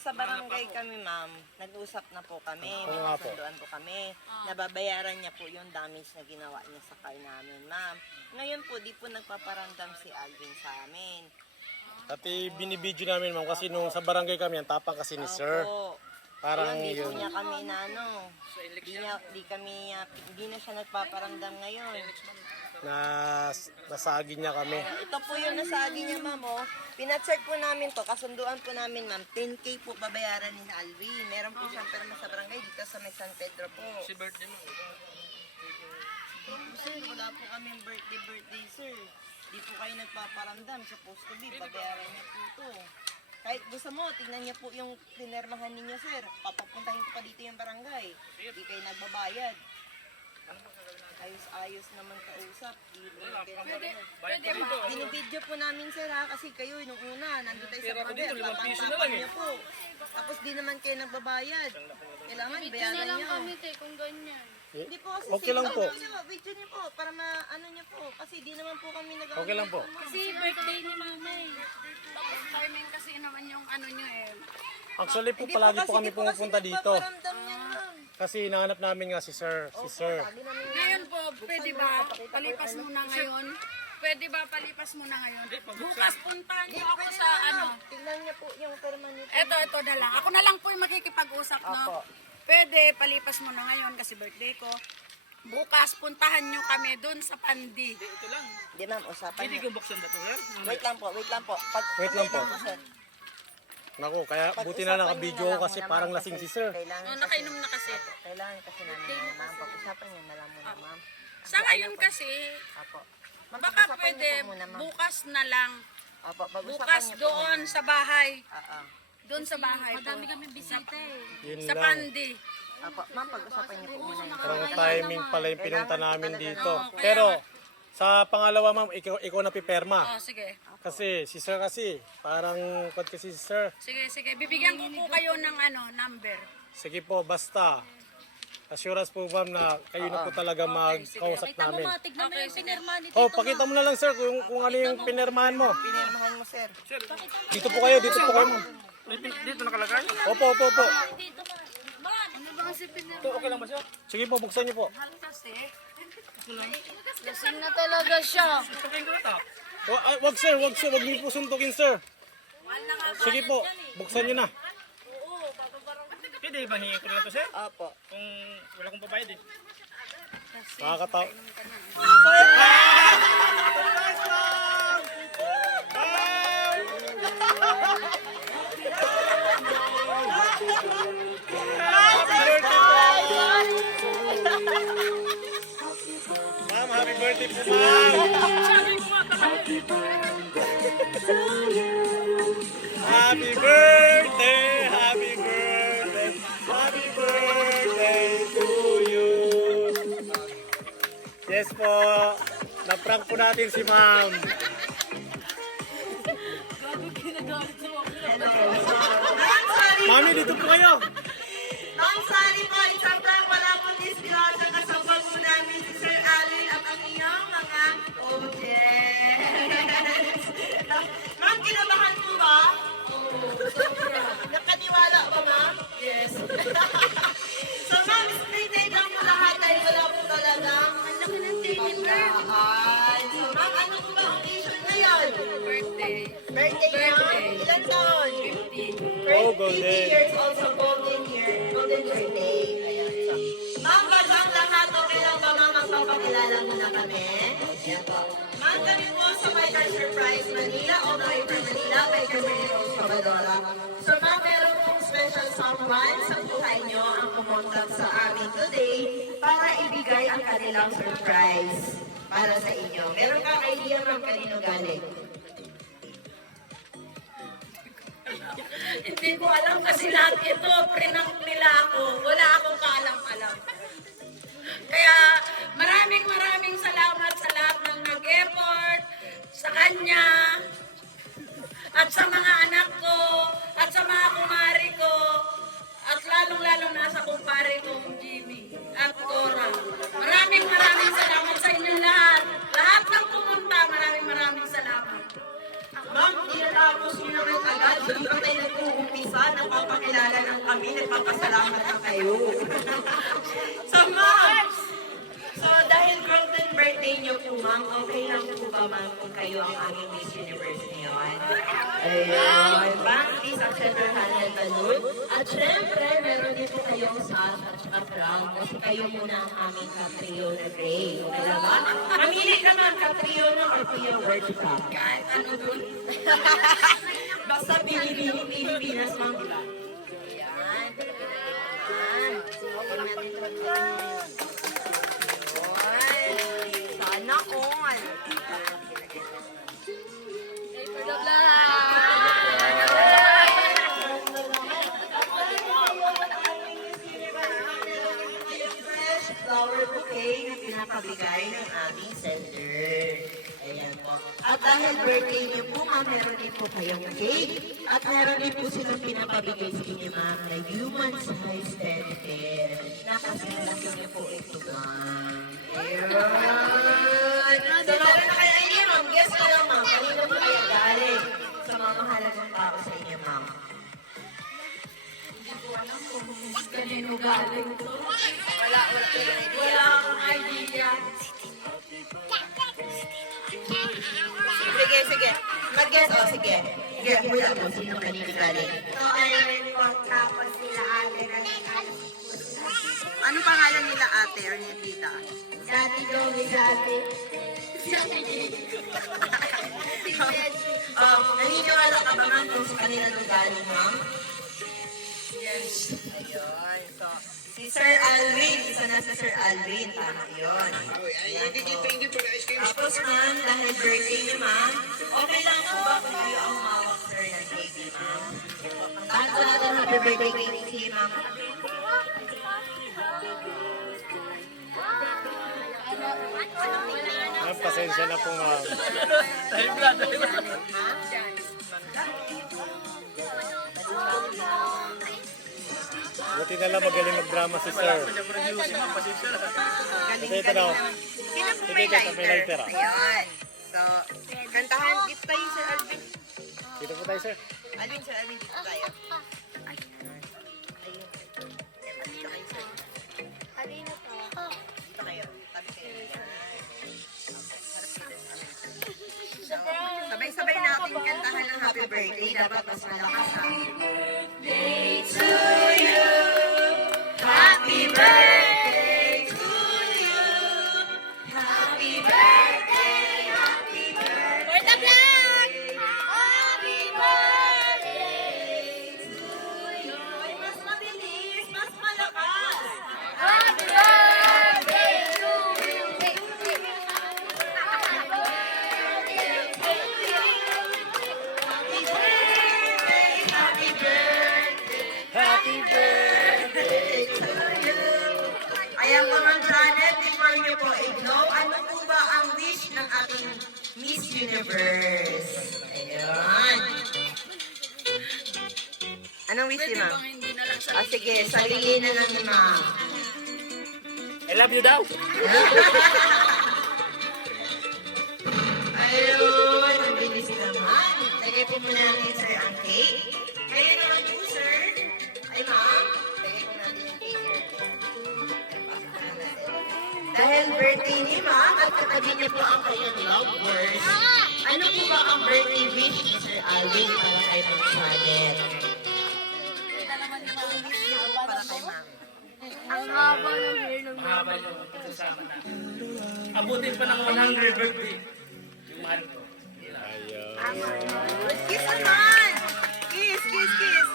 Sa barangay kami, ma'am, nag-usap na po kami, may Oo nga po. kasunduan po kami. Nababayaran niya po yung damage na ginawa niya sa car namin, ma'am. Ngayon po, di po nagpaparamdam si Alvin sa amin. Dati binibidyo namin ma'am kasi nung sa barangay kami, ang tapang kasi ni sir. Opo. Parang Ayun, di po yun. niya kami na ano, di na siya nagpaparamdam ngayon. Nasagi niya kami. Ito po yung nasagi niya, ma'am, oh. Pina-check po namin to, kasunduan po namin, ma'am. 10K po babayaran ni Alvin. Meron po siyang perma sa barangay dito sa may San Pedro po. Si birthday mo. Sir, wala po kami birthday, sir. Di po kayo nagpaparamdam. Supposed to be, babayaran niya po to. Kahit gusto mo, tingnan niya po yung pinermahan ninyo, sir. Papapuntahin ko pa dito yung barangay. Di kayo nagbabayad. Ayos-ayos naman kausap. Binibidyo po namin, sir, ha? Kasi kayo, nung una, nandun tayo sa barangay. Tapan niya po. Tapos di naman kayo nagbabayad. Kailangan, bayaran niyo. kami, te, kung ganyan. Hindi po kasi Okay lang po. Video niyo po para maano niyo po kasi di naman po kami nag Okay lang po. Kasi birthday ni mama eh. Tapos timing kasi naman yung ano nyo eh. Actually po, palagi po kami pumupunta dito. Paramdam niya, ma'am. Kasi hinahanap namin nga si sir. Si sir. Ngayon po, pwede ba palipas muna ngayon? Pwede ba palipas muna ngayon? Bukas puntahan niyo ako sa ano. Tingnan niya po yung perma niyo. Ito na lang. Ako na lang po yung makikipag-usap, no? Pwede, palipas mo na ngayon kasi birthday ko. Bukas, puntahan nyo kami doon sa Pandi. Ito lang. Hindi, ma'am, usapan Hindi niyo. ko buksan na to, sir. Wait lang po. Wait lang po. Naku, kaya buti na naka-video ko kasi parang lasing si sir. Nakainom na kasi. Kailangan kasi namin, ma'am. Pag-usapan niyo na lang muna, ma'am. Sa ngayon kasi, Apo. Ma'am, baka pag-usapan pwede niyo po muna, ma'am. bukas na lang. Apo, pag-usapan Bukas niyo po doon muna. sa bahay. Oo. Doon sa bahay po. Madami kami bisita eh. Yun Sa lang. Pandi. Apo, ma'am, pag-usapan niyo po muna. Parang timing pala yung pinunta namin dito. Pero sa pangalawa ma'am, ikaw na piperma. Oh, sige. Kasi si sir kasi, parang kot kasi si sir. Sige. Bibigyan ko po kayo ng number. Sige po, basta. Assurance po ma'am na kayo na po talaga magkausap Kita mo namin. ma, tignan mo yung pinirma ni Oh, Tito pakita mo na lang sir kung ano yung pinirmahan mo. Pinirmahan mo, sir. Dito po kayo ma'am. Dito nakalagay. Opo. Dito ma. Ma, ano ba kasi pinirma? Ito, okay lang ba siya? Sige po, buksan niyo po. Mahal kasi. Lasing na talaga siya. Tutukin ko na ito. Wag sir, wag niyo po suntukin sir. Mahal na nga ba? Sige po, buksan niyo na. Pwede ba hingin ko na ito, sir? Apo. Kung wala kong babayad eh. Nakakatawa. Ma'am, happy birthday po ma'am. Happy birthday, happy birthday, happy birthday to you. Yes po, na-prank po natin si ma'am. Mami, dito po kayo. Ang sorry po, isang prank, wala pong disgrasya kasabag po namin si Sir Alvin at ang inyong mga audience. Ma'am, kinabahan po ba? Nakaniwala ba, ma'am? Yes. So, ma'am, straight lang po lahat dahil wala po talagang ang laki ng tinipan. So, ma'am, ano po ba ang occasion ngayon? Birthday. Birthday niya? Ilan taon? 50. Oh, 50 golden. years old, so golden year, golden birthday. Ayan. So, ma'am, bago ang lahat, okay lang ba ma'am, magpapakilala muna kami? Ayan po. Ma'am, kami po sa My Car Surprise Manila, all the way from Manila, by Kimberly Rose Salvadora. So, ma'am, meron pong special someone sa buhay nyo ang pumunta sa amin today para ibigay ang kanilang surprise para sa inyo. Meron kang idea, ma'am, kanino galing? Hindi ko alam kasi lahat ito, prinang nila ako. Wala akong kaalam-alam. Kaya maraming salamat sa lahat ng nag-effort, sa kanya, at sa mga anak ko, at sa mga kumari ko, at lalong-lalo na sa kumpare kong Jimmy at Cora. Maraming salamat sa inyo lahat. Lahat ng pumunta, maraming salamat. Ma'am, tinatapos nyo naman agad. Hindi pa tayo nag-uumpisa. Napapakita nagpapakilala ng kami, nagpapasalamat na kayo. So, ma'am, so dahil golden birthday niyo po, ma'am, okay lang po ba, ma'am, kung kayo ang aming Miss Universe ngayon? Ayun, ma'am, please accept your handheld balloon. At syempre, meron din po kayong sash at saka crown kasi kayo muna ang aming Catriona Gray. Okay lang ba? Mamili ka, ma'am, Catriona or Kuya Word Cup. Kahit ano dun. Basta Pilipinas, ma'am, di ba? Ayan. Ayan. Okay natin ito. Sana all. Fresh flower bouquet na pinapabigay ng aming center. Ayan po. At dahil birthday niyo po, ma'am, meron din po kayong cake. At meron din po silang pinapabigay sa inyo, ma'am, na human size teddy bear. Nakasilaki niyo po ito, ma'am. Ayun. So, lalo na kayo, ayun, ma'am. Guess ko lang, ma'am. Kanino po kayo galing sa mga mahalagang tao sa inyo, ma'am? Hindi ko alam kung kanino galing to. Wala akong idea. Sige, sige. Mag-guess, oh, sige. Sige, kuya mo, sino kanino galing? So, ayun po, tapos sila ate na Anong pangalan nila ate or ni tita? dati daw ni dati. Naniniwala ka ba, ma'am, kung sa kanila nung galing, ma'am? Yes. Ayun. So, si Sir Alvin, isa na si Sir Alvin. Tama yun. Ayan po. Tapos, ma'am, dahil birthday niyo, ma'am, okay lang po ba kung kayo ang mawak, sir, ng baby, ma'am? Tahan po natin happy birthday kay Nikki, ma'am. Ma'am, pasensya na po ma'am. Buti na lang magaling mag-drama si sir. Ito na. Sino po Ito, may ito, may lighter, lighter? ah. Ayun. So, kantahan gift tayo, Sir Alvin. Dito po tayo sir. Alvin, Sir Alvin, dito tayo. Ayun. Dito kayo, Sir. Kanina to. Dito kayo. Tabi kayo. Sabay-sabay natin kantahan ng happy birthday. Dapat mas malakas ha. Happy birthday to you. Happy birthday, happy birthday. For the vlog! Happy birthday to you. Ay, mas mabilis, mas malakas. Happy birthday to you! Happy birthday, happy birthday to you. Ayan po, Ma'am Janet, before niyo po i-know, ano po ba ang wish ng ating Miss Universe? Ayan. Anong wish ni ma'am? Ah, sige, sarili na lang ni Ma'am. I love you daw. Ayun, ang bilis naman. Lagay po muna natin, sir, ang cake. Kayo naman po, sir. Ay, ma'am. Lagay po natin yung cake, sir. Ayan, pasok na natin. Dahil birthday ni ma'am at katabi niya po ang kanyang love words, ano po ba ang birthday wish ni Sir Alvin para kay Ma'am Janet? Para kay ma'am. Ang haba ng hair ng Mahaba yung sasama natin. Abutin pa ng 100 birthday. Yung mahal ko. Ayun. Kiss naman! Kiss, kiss, kiss!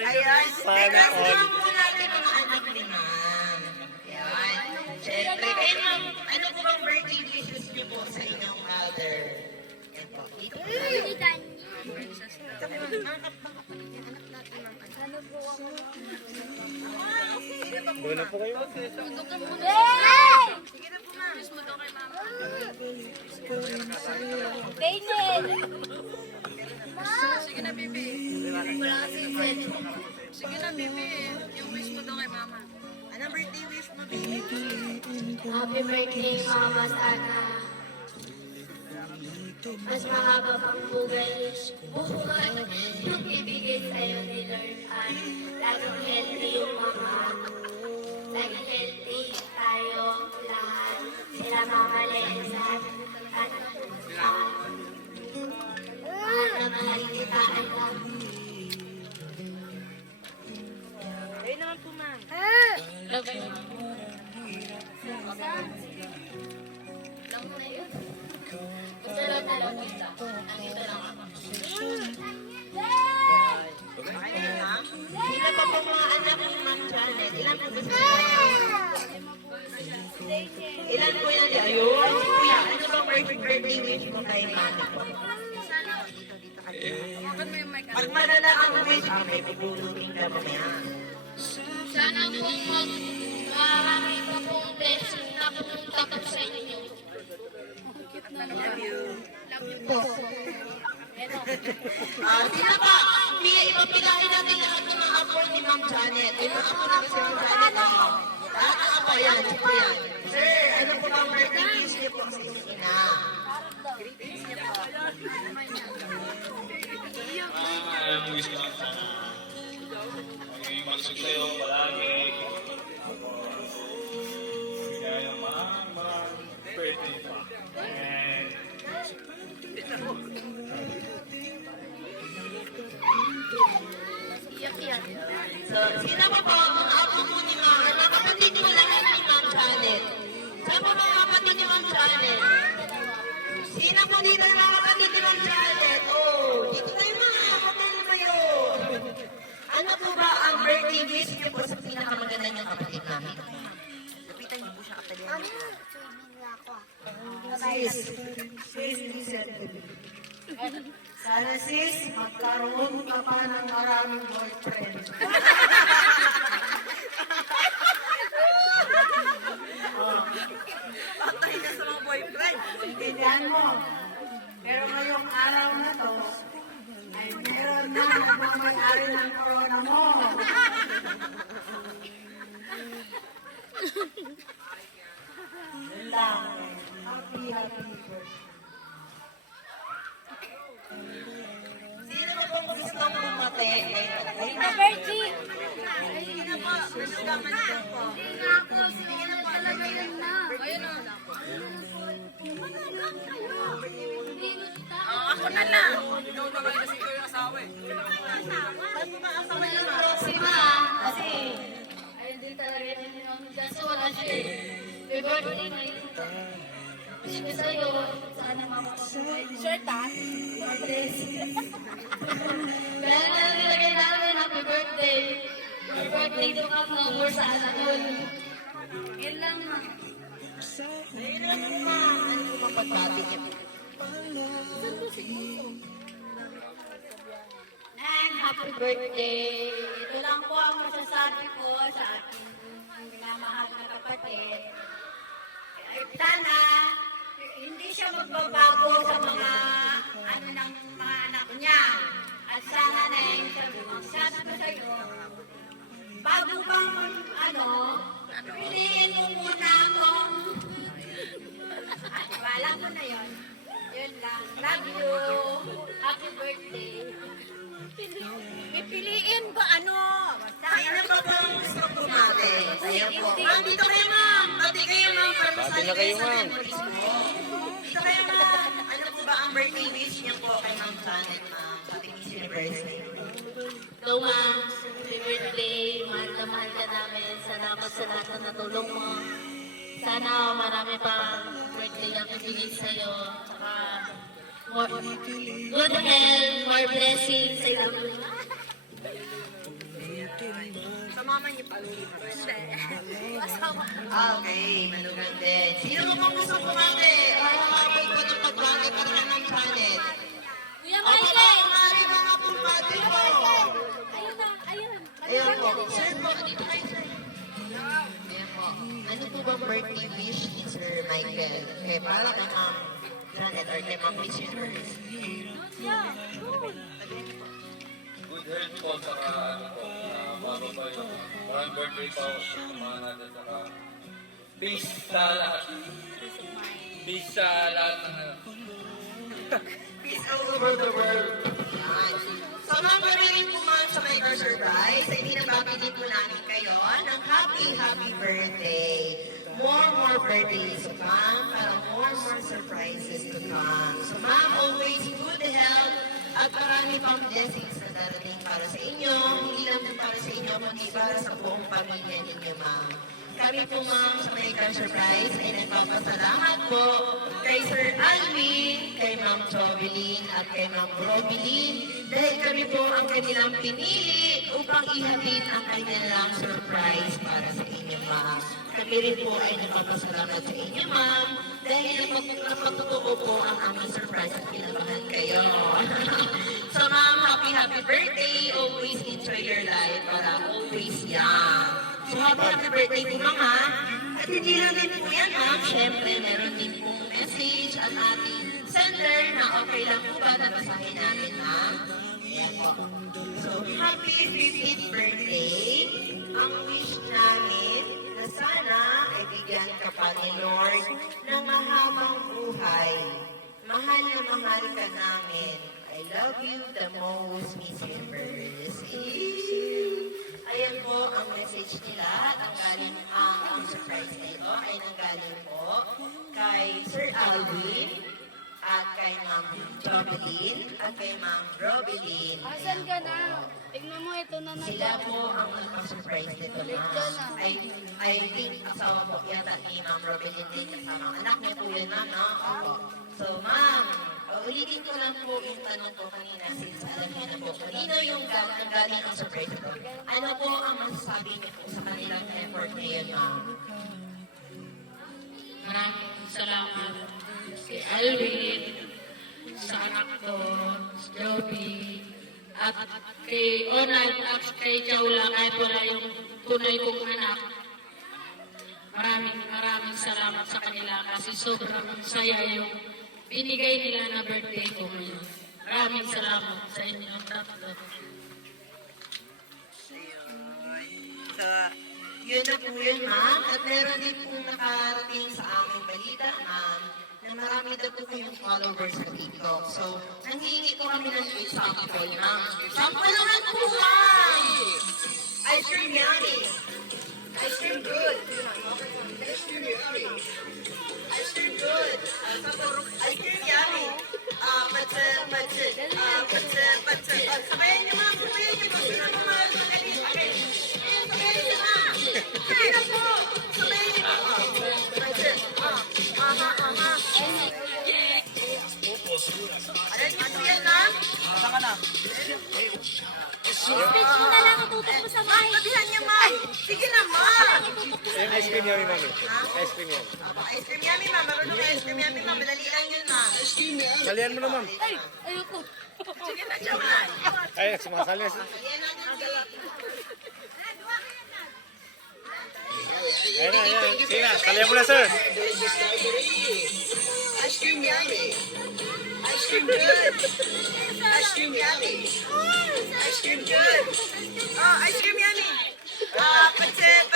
Ayan. Sana all. po natin mga anak ni Ma'am. Yan. Siyempre, kayo ma'am, ano po bang birthday wishes niyo po sa inyong mother? Yan po. Dito po tayo. Ano po ako? Doon na po kayo. Hey! Daniel! Sige na, baby. Wala kasi sen. Sige na, baby. Yung wish mo daw kay mama. Anong birthday wish mo, baby? Happy birthday, Mama Sana. Mas mahaba pang buhay yung ibigay sa'yo ni Lord at laging healthy yung mga laging healthy tayo lahat. Sila Mama Lenza at mahal kita, I love you. Ayun naman po, ma'am. Love you. Lang mo na yun. Basta lang talaga kita. Nandito lang ako. Ayun na. Ilan pa po mga anak ni Ma'am Janet? Ilan po gusto niyo? Ilan po yan? Ayun. Si Kuya, ano bang birthday wish mo kay Mami po? Pag manana ang wish, may pupulutin ka mamaya. Sana pong marami pa pong blessing na pumunta po sa inyo. Sino pa? Ipapinahin natin lahat ng mga apo ni Ma'am Janet. Ito ako na si Ma'am Janet. Lahat ng apo, yan. Ito yan. Sir, ano po bang birthday wish niyo po sa inyong ina? Alam mo, gusto lang sana. Magiging malusog sa'yo, palagi. Kaya yung mga birthday pa. And So, sino pa po ang apo po ni Ma'am? Mga kapatid mo lahat ni Ma'am Janet. Saan po mga kapatid ni Ma'am Janet? Sino po dito yung mga kapatid ni Ma'am Janet? Oh, dito kayo mga kapatid mo yun. Ano po ba ang birthday wish niyo po sa pinakamaganda niyong kapatid namin? Lapitan niyo po siya kapatid. Sana sis, magkaroon ka pa ng maraming boyfriend. Patay ka sa mga boyfriend. Intindihan mo. Pero ngayong araw na to, ay meron na magmamayari ng corona mo. Yun lang. Happy birthday. Sino pa pong gustong bumate? Virgie! Sino po? Gusto ka man siya po. Hindi na ako. Sige na talaga yan na. Ayun o. Ako na lang. Próxima. Kasi, ayun din talaga yan yung kaso wala siya eh. May birthday ngayon. Wish ko sa'yo, sana mapapagpapay. Shirt ha? Bless. Kaya na nilagay namin, happy birthday. Happy birthday to Kap Nomor sa anak yun. Yun lang ma. Ayun lang po ma'am. Ano po mapagbati niyo po? And happy birthday. Ito lang po ang masasabi ko sa ating minamahal na kapatid. Sana, hindi siya magbabago sa mga ano ng mga anak niya. At sana na yung sabi ko sa'yo, bago pang ano, piliin mo muna akong wala ko na yun. Yun lang. Love you. Happy birthday. Pipiliin ko ano. Sino pa po ang gustong bumate? Ayan po. Ma'am, dito kayo ma'am. Bati kayo ma'am. Para Bati masali na kayo, sa ma'am. memories mo. Dito kayo ma'am. Ano po ba ang birthday wish niyo po kay Ma'am Janet, ma'am? Sa ating Miss Universe na yun. Ikaw, ma'am. Happy birthday. Mahal ka namin. Salamat sa lahat na natulong mo. Sana marami pang birthday ang ibigay sa'yo. Saka good health, more blessings sa iyo. Sa mama niyo pa. Okay, malugan din. Sino pa pong gustong bumate? Habol po ng pagbate para kay Ma'am Janet. Kuya Opo, Michael! kumari mga bumate po. Ayun na, ayun. Ayan po. Sir po, dito kayo sir. Ayan po. Ano po bang birthday wish ni Sir Michael? Okay, para kay Ma'am Janet or kay Ma'am Miss Universe. good health po, saka ano po, bago pa yung maraming birthday pa ako sa mga natin, saka peace sa lahat. Peace sa lahat ng Peace all over the world. Yan. So, ma'am, para rin po ma'am sa may surprise, ay binabati po namin kayo ng happy birthday. More birthdays to come, para more surprises to come. So, ma'am, always good health at marami pang blessings na darating para sa inyo. Hindi lang po para sa inyo, kundi para sa buong pamilya ninyo, ma'am. Kami po, ma'am, sa may surprise ay nagpapasalamat po kay Sir Alvin, kay Ma'am Jovelyn, at kay Ma'am Robilyn dahil kami po ang kanilang pinili upang ihatid ang kanilang surprise para sa inyo, ma'am. Kami rin po ay nagpapasalamat sa inyo, ma'am, dahil napatutuo po ang aming surprise at kinabahan kayo. So, ma'am, happy birthday. Always enjoy your life para always young. So, happy birthday po, ma'am, ha? At hindi lang din po yan, ma'am. Siyempre, meron din pong message ang ating sender na okay lang po ba na basahin namin, ma'am? Ayan po. So, happy 50th birthday. Ang wish namin na sana ay bigyan ka pa ni Lord ng mahabang buhay. Mahal na mahal ka namin. I love you the most, Miss Universe. Ayan po ang message nila. Ang surprise nito ay nanggaling po kay Sir Alvin at kay Ma'am Jovelyn at kay Ma'am Robilyn. Asan ka na? Tignan mo, ito na Sila po ang surprise nito, ma'am. I think asawa po yata ni Ma'am Robilyn din kasama. Anak niya po yun, ma'am, no? Opo. So, ma'am, ulitin ko lang po yung tanong ko kanina since alam niyo na po. Kanino yung galing ang surprise ito? Ano po ang masasabi niyo po sa kanilang effort ngayon, ma'am? Maraming salamat kay Alvin, sa anak ko, si Joby, at kay Onal at kay Jaula, kahit wala yung tunay kong anak. Maraming salamat sa kanila kasi sobrang saya yung binigay nila na birthday ko ngayon. Maraming salamat sa inyong tatlo. So, yun na po yun, ma'am. At meron din pong nakarating sa aming balita, ma'am, na marami daw po kayong followers sa TikTok. So, nanghihingi po kami ng example, ma'am. Sample naman po, ma'am! Ice cream yummy! Ice cream good! Ice cream yummy! Ice cream good! Ice cream yummy! Sabayan niyo, ma'am! Sabayan niyo! Sino mo, ma'am? Okay. Sabayan niyo, ma'am! Sige na po! Sabayan niyo! Ayan, ito yan, ma'am. Saan ka na? Speech mo na lang, tutok mo sa mic. Sabihan niyo, ma'am. Sige na, ma'am. Yung ice cream yummy, mami. Ice cream yummy. Ice cream yummy, ma'am. Marunong ka ice cream yummy, ma'am. Madali lang yun, ma'am. Salihan mo na, ma'am. Ay, ayoko. Sige na, siya, ma'am. Ay, sumasali. Ayan ang dala. Ayan, ayan. Sige na, salihan mo na, sir. Ice cream yummy. Ice cream good. Ice cream yummy. Ice cream good. Oh, ice cream yummy. Patsit.